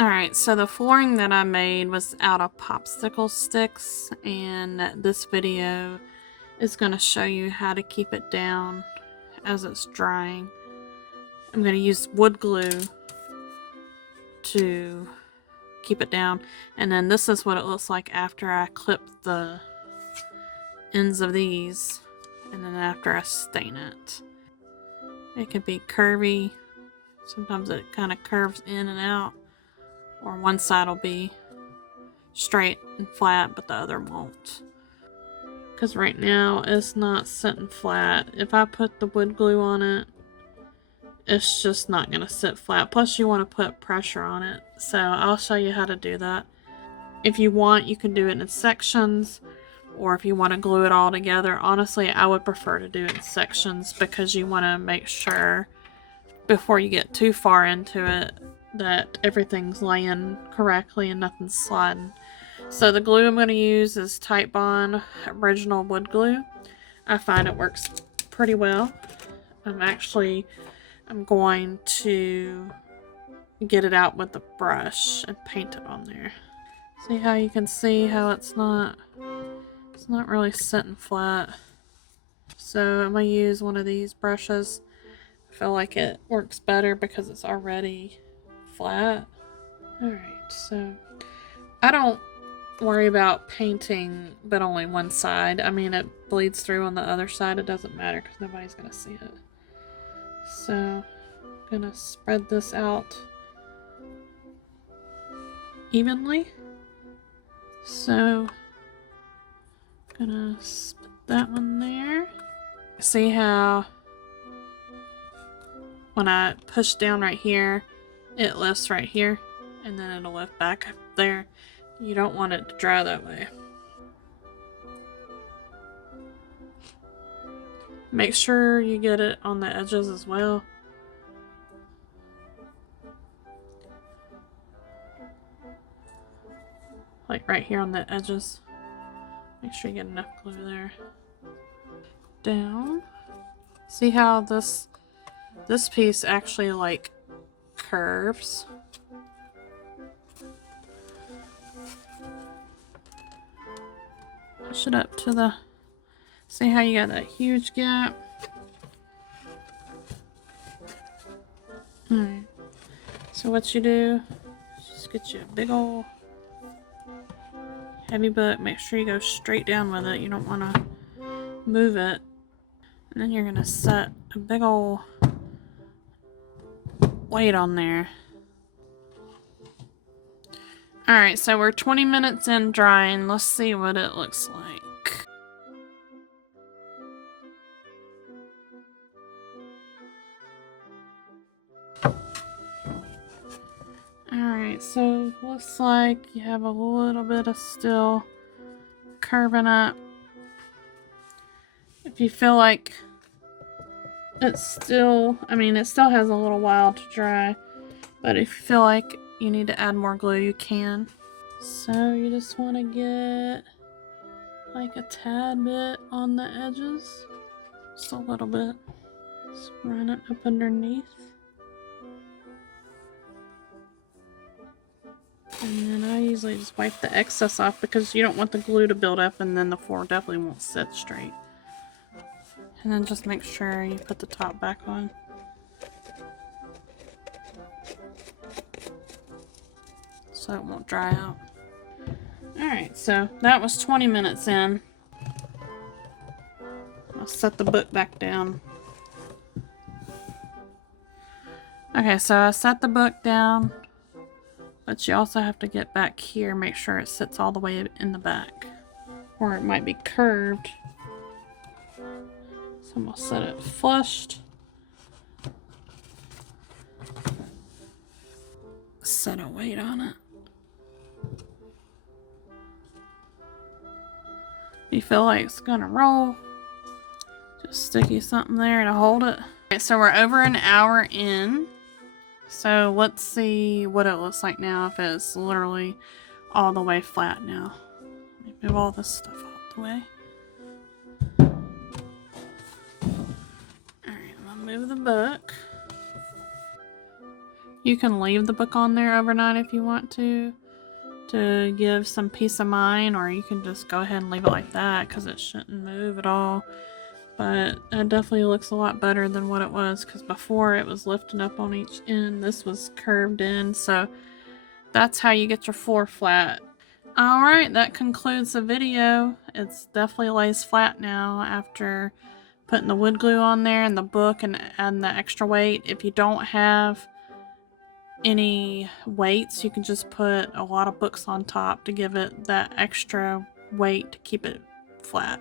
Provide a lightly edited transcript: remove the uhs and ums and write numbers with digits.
Alright, so the flooring that I made was out of popsicle sticks, and this video is going to show you how to keep it down as it's drying. I'm going to use wood glue to keep it down, and then this is what it looks like after I clip the ends of these, and then after I stain it. It can be curvy, sometimes it kind of curves in and out, or one side will be straight and flat but the other won't, because right now it's not sitting flat. If I put the wood glue on it, it's just not going to sit flat. Plus you want to put pressure on it, so I'll show you how to do that. If you want, you can do it in sections, or if you want to glue it all together. Honestly, I would prefer to do it in sections because you want to make sure before you get too far into it that everything's laying correctly and nothing's sliding. So the glue I'm going to use is Titebond Original Wood Glue. I find it works pretty well. I'm going to get it out with a brush and paint it on there. See how you can see how it's not really sitting flat. So I'm going to use one of these brushes. I feel like it works better because it's already flat. Alright, so I don't worry about painting but only one side. I mean, it bleeds through on the other side. It doesn't matter because nobody's going to see it. So I'm going to spread this out evenly. So I'm going to split that one there. See how when I push down right here, it lifts right here, and then it'll lift back up there. You don't want it to dry that way. Make sure you get it on the edges as well. Like right here on the edges. Make sure you get enough glue there. Down. See how this piece actually like curves? Push it up to the... See how you got that huge gap? Alright. So what you do, just get you a big old heavy book. Make sure you go straight down with it. You don't want to move it. And then you're going to set a big old weight on there. Alright, so we're 20 minutes in drying. Let's see what it looks like. Alright, so looks like you have a little bit of still curving up. If you feel like it's still, it still has a little while to dry, but if you feel like you need to add more glue, you can. So you just want to get like a tad bit on the edges, just a little bit. Just run it up underneath. And then I usually just wipe the excess off because you don't want the glue to build up and then the floor definitely won't sit straight. And then just make sure you put the top back on. So it won't dry out. Alright, so that was 20 minutes in. I'll set the book back down. Okay, so I set the book down, but you also have to get back here, make sure it sits all the way in the back, or it might be curved. So I'm going to set it flushed. Set a weight on it. If you feel like it's going to roll, just stick you something there to hold it. Okay, so we're over an hour in. So let's see what it looks like now if it's literally all the way flat now. Let me move all this stuff out the way. Alright, I'm gonna move the book. You can leave the book on there overnight if you want to give some peace of mind, or you can just go ahead and leave it like that because it shouldn't move at all. But it definitely looks a lot better than what it was, because before it was lifting up on each end. This was curved in, so that's how you get your floor flat. Alright, that concludes the video. It's definitely lays flat now after putting the wood glue on there and the book and the extra weight. If you don't have any weights, you can just put a lot of books on top to give it that extra weight to keep it flat.